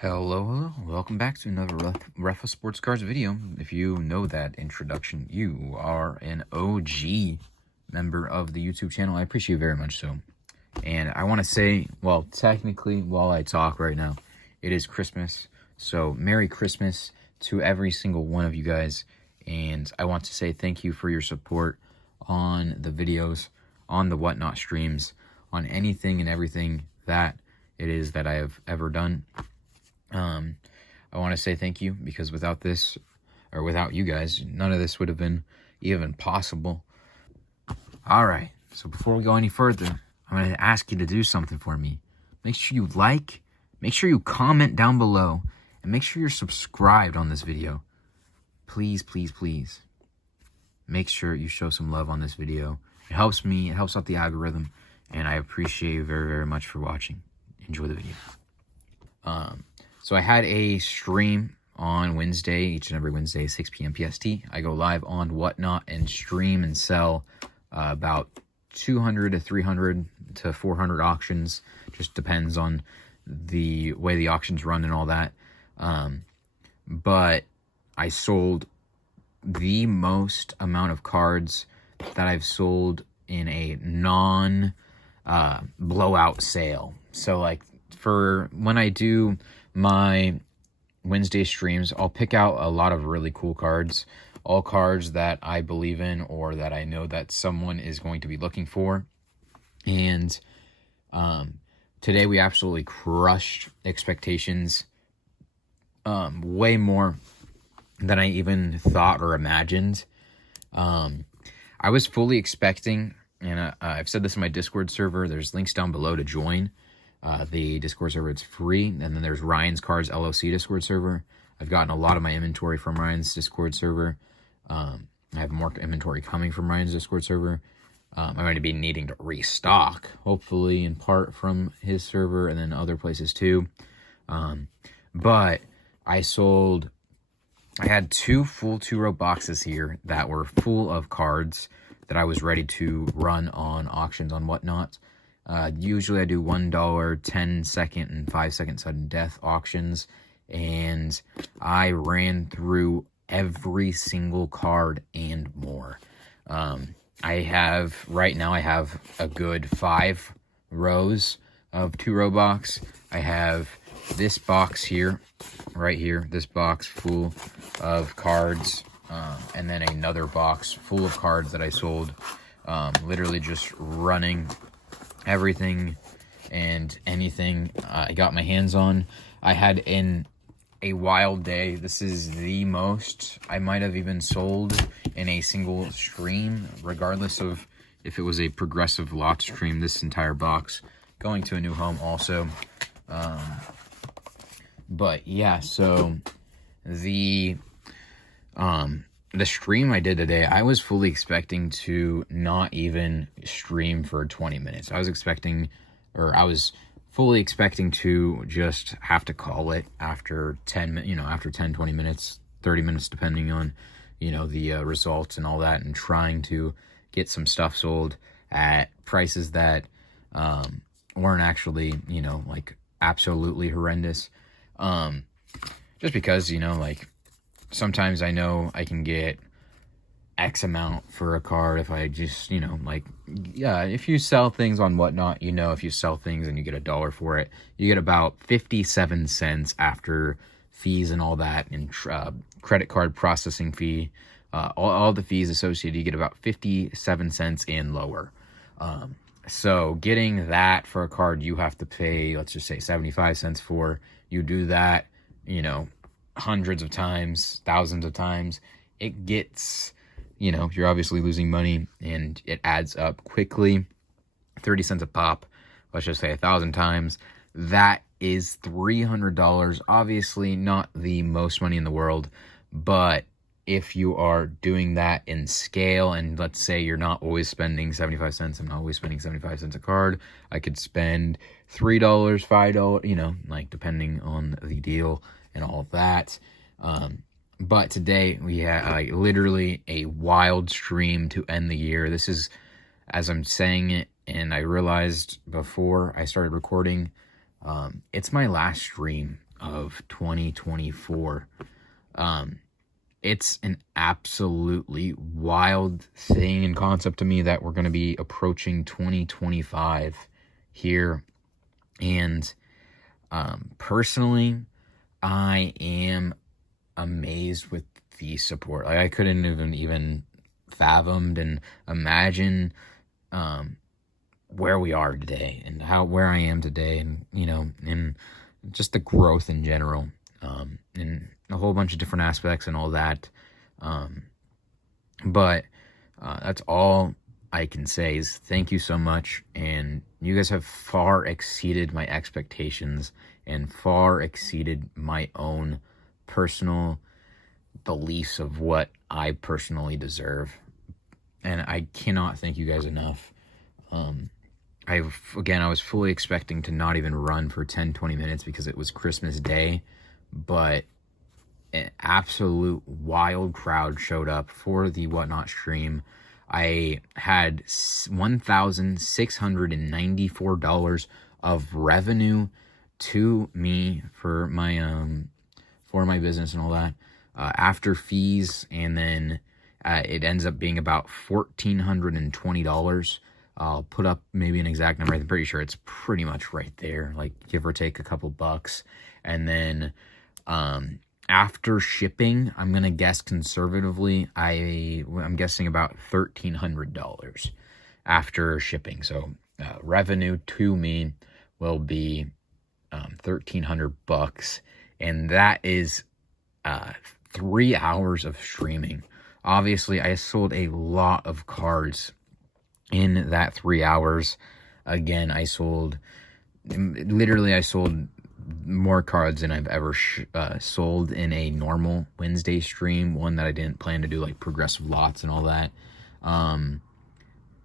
Hello, welcome back to another Ruffa Sports Cards video. If you know that introduction, you are an OG member of the YouTube channel. I appreciate you very much so. And I want to say, well, technically, while I talk right now, it is Christmas. So, Merry Christmas to every single one of you guys. And I want to say thank you for your support on the videos, on the Whatnot streams, on anything and everything that it is that I have ever done. I want to say thank you, because without this, or without you guys, none of this would have been even possible. Alright, so before we go any further, I'm going to ask you to do something for me. Make sure you like, make sure you comment down below, and make sure you're subscribed on this video. Please, please, please. Make sure you show some love on this video. It helps me, it helps out the algorithm, and I appreciate you very, very much for watching. Enjoy the video. So I had a stream on Wednesday, each and every Wednesday, 6 p.m. PST. I go live on Whatnot and stream and sell about 200 to 300 to 400 auctions. Just depends on the way the auctions run and all that. But I sold the most amount of cards that I've sold in a non-blowout sale. So, like, for when I do my Wednesday streams, I'll pick out a lot of really cool cards, all cards that I believe in or that I know that someone is going to be looking for. And today we absolutely crushed expectations, way more than I even thought or imagined. I was fully expecting, and I've said this in my Discord server, there's links down below to join. The Discord server, it's free. And then there's Ryan's Cards LLC Discord server. I've gotten a lot of my inventory from Ryan's Discord server. I have more inventory coming from Ryan's Discord server. I'm going to be needing to restock, hopefully in part from his server and then other places too. But I had two full 2-row boxes here that were full of cards that I was ready to run on auctions on Whatnot. Usually I do $1, 10-second, and 5-second sudden death auctions, and I ran through every single card and more. Right now I have a good 5 rows of 2-row box. I have this box here, right here, this box full of cards, and then another box full of cards that I sold, literally just running everything and anything I got my hands on. I had a wild day. This is the most I might have even sold in a single stream, regardless of if it was a progressive lot stream. This entire box going to a new home also. But yeah, so the stream I did today, I was fully expecting to not even stream for 20 minutes. I was fully expecting to just have to call it after 20 minutes, 30 minutes, depending on, the results and all that, and trying to get some stuff sold at prices that weren't actually, like absolutely horrendous. Just because, sometimes I know I can get X amount for a card if I just, if you sell things on Whatnot, if you sell things and you get $1 for it, you get about 57 cents after fees and all that, and credit card processing fee, all the fees associated, you get about 57 cents and lower. So getting that for a card you have to pay, let's just say 75 cents for, you do that, hundreds of times, thousands of times, it gets, you're obviously losing money, and it adds up quickly. 30 cents a pop, let's just say 1,000 times, that is $300. Obviously not the most money in the world, but if you are doing that in scale, and let's say you're not always spending 75 cents, I'm not always spending 75 cents a card, I could spend $3, $5, depending on the deal and all of that. But today we had literally a wild stream to end the year. This is, as I'm saying it, and I realized before I started recording, it's my last stream of 2024. It's an absolutely wild thing and concept to me that we're going to be approaching 2025 here. And personally, I am amazed with the support. Like, I couldn't even fathomed and imagine where we are today and where I am today, and and just the growth in general, and a whole bunch of different aspects and all that. But that's all I can say is thank you so much, and you guys have far exceeded my expectations and far exceeded my own personal beliefs of what I personally deserve. And I cannot thank you guys enough. I was fully expecting to not even run for 10-20 minutes because it was Christmas Day, but an absolute wild crowd showed up for the Whatnot stream. I had $1,694 of revenue to me for my business and all that, after fees, and then it ends up being about $1,420. I'll put up maybe an exact number. I'm pretty sure it's pretty much right there, like give or take a couple bucks. And then after shipping, I'm gonna guess conservatively, I'm guessing about $1,300 after shipping. So revenue to me will be $1,300, and that is 3 hours of streaming. Obviously, I sold a lot of cards in that 3 hours. Again, I sold more cards than I've ever sold in a normal Wednesday stream, one that I didn't plan to do, like progressive lots and all that.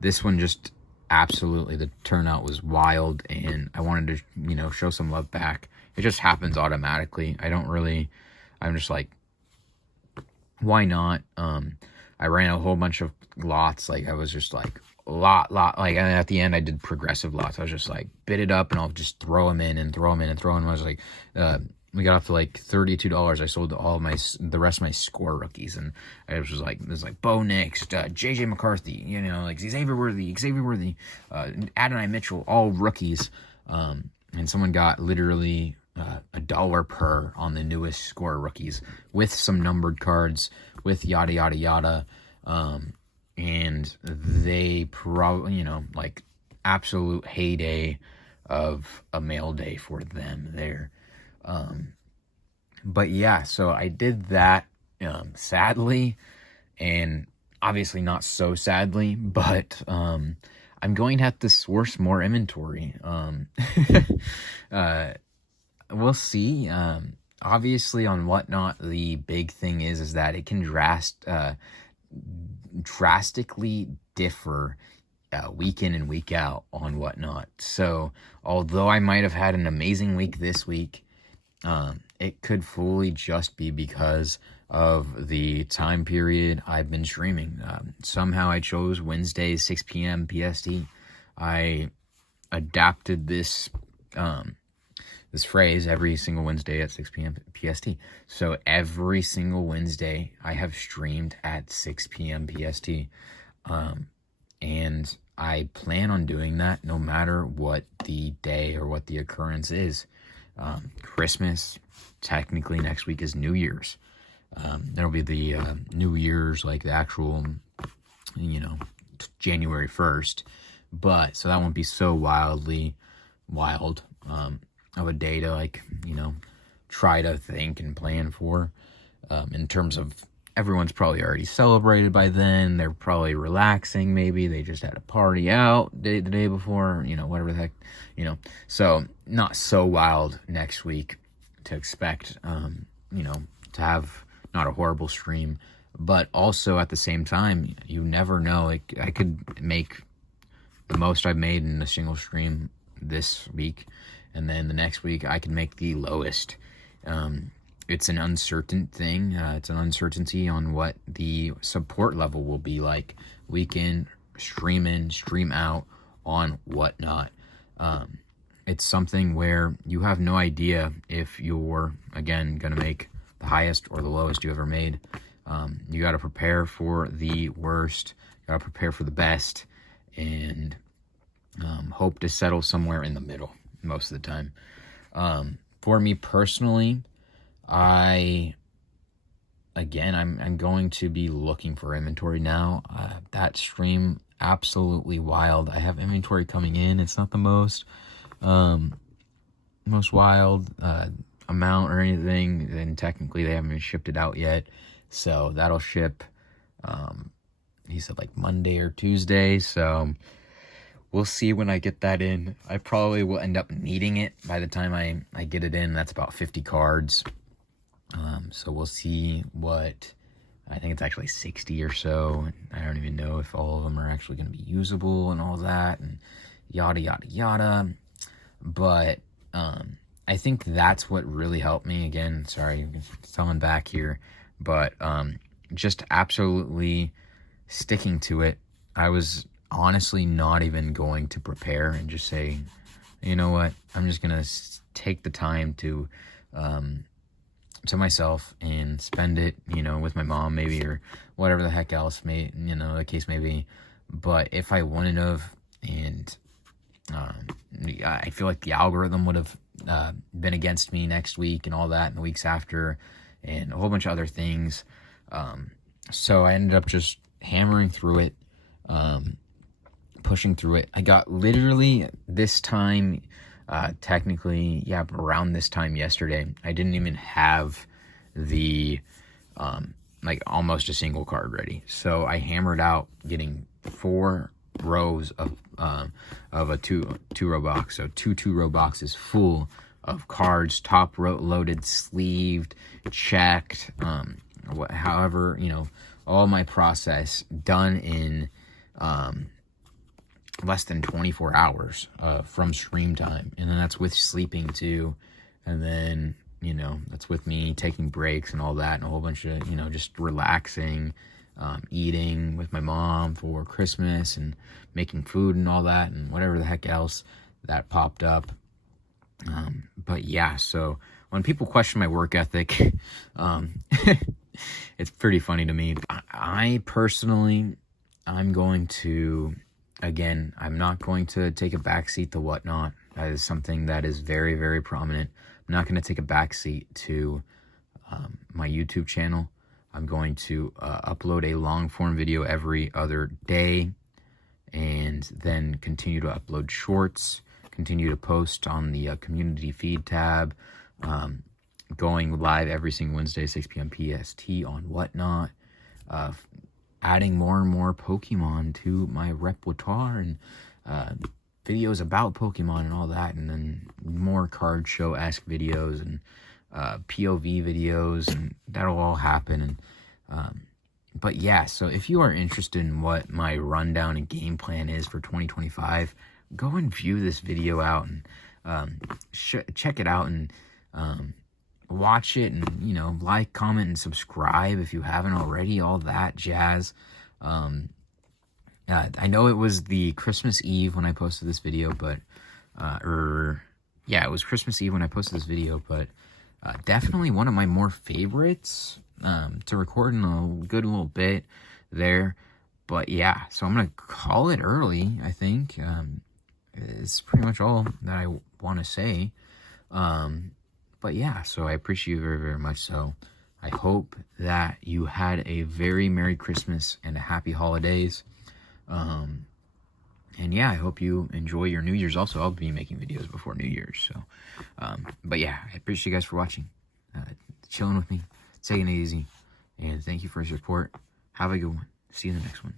This one just absolutely, the turnout was wild, and I wanted to, show some love back. It just happens automatically. I'm just like, why not? I ran a whole bunch of lots. Like, I was just like, lot, like, and at the end I did progressive lots. I was just like, bid it up and I'll just throw them in. I was like, we got up to like $32. I sold the rest of my score rookies, and I was like, Bo Nix, JJ McCarthy, like Xavier Worthy, Adonai Mitchell, all rookies. And someone got literally $1 per on the newest score rookies with some numbered cards with yada yada yada. And they probably, like, absolute heyday of a mail day for them there. But yeah, so I did that, sadly, and obviously not so sadly, but I'm going to have to source more inventory. We'll see. Obviously on Whatnot, the big thing is that it can drastically differ week in and week out on Whatnot. So although I might have had an amazing week this week, it could fully just be because of the time period I've been streaming. Somehow I chose Wednesdays 6 p.m. PST. I adapted this phrase, every single Wednesday at 6 p.m. PST. So every single Wednesday I have streamed at 6 p.m. PST. And I plan on doing that no matter what the day or what the occurrence is. Christmas, technically next week is New Year's. There'll be the New Year's, like the actual, January 1st. But, so that won't be so wildly wild of a day to, like, try to think and plan for. In terms of, everyone's probably already celebrated by then. They're probably relaxing. Maybe they just had a party out the day before, whatever the heck, So not so wild next week to expect, to have not a horrible stream. But also at the same time, you never know. Like, I could make the most I've made in a single stream this week, and then the next week I can make the lowest. It's an uncertain thing. It's an uncertainty on what the support level will be like week in, stream out on Whatnot. it's something where you have no idea if you're, again, going to make the highest or the lowest you ever made. You got to prepare for the worst, you got to prepare for the best, and hope to settle somewhere in the middle most of the time. For me personally, I'm going to be looking for inventory now. That stream, absolutely wild. I have inventory coming in. It's not the most wild amount or anything, and technically they haven't even shipped it out yet, so that'll ship he said like Monday or Tuesday, so we'll see when I get that in. I probably will end up needing it by the time I get it in. That's about 50 cards, so we'll see. What I think it's actually 60 or so. I don't even know if all of them are actually going to be usable and all that, and yada yada yada. But I think that's what really helped me. Again, sorry, someone back here, but just absolutely sticking to it. I was honestly not even going to prepare and just say, you know what, I'm just gonna take the time to myself and spend it, with my mom maybe, or whatever the heck else the case may be. But if I wouldn't have, and I feel like the algorithm would have been against me next week and all that, and the weeks after, and a whole bunch of other things. So I ended up just hammering through it, pushing through it. I got literally this time, technically, around this time yesterday, I didn't even have the, almost a single card ready. So I hammered out getting 4 rows of a two-row box. So two-row boxes full of cards, top loaded, sleeved, checked, however, all my process done in less than 24 hours from stream time. And then that's with sleeping too. And then, that's with me taking breaks and all that, and a whole bunch of, just relaxing, eating with my mom for Christmas, and making food and all that, and whatever the heck else that popped up. But yeah, so when people question my work ethic, it's pretty funny to me. I personally, I'm going to, again, I'm not going to take a backseat to Whatnot. That is something that is very, very prominent. I'm not going to take a backseat to my YouTube channel. I'm going to upload a long form video every other day, and then continue to upload shorts, continue to post on the community feed tab, going live every single Wednesday, 6 p.m. PST on Whatnot, adding more and more Pokemon to my repertoire, and videos about Pokemon and all that, and then more card show-esque videos, and POV videos, and that'll all happen. And but yeah, so if you are interested in what my rundown and game plan is for 2025, go and view this video out, and check it out, and watch it, and like, comment, and subscribe if you haven't already, all that jazz. I know it was the Christmas Eve when I posted this video, but it was Christmas Eve when I posted this video, but definitely one of my more favorites to record in a good little bit there. But yeah, so I'm gonna call it early, I think. It's pretty much all that I want to say. But yeah, so I appreciate you very, very much. So I hope that you had a very Merry Christmas and a Happy Holidays. And yeah, I hope you enjoy your New Year's. Also, I'll be making videos before New Year's. So, but yeah, I appreciate you guys for watching, chilling with me, taking it easy, and thank you for your support. Have a good one. See you in the next one.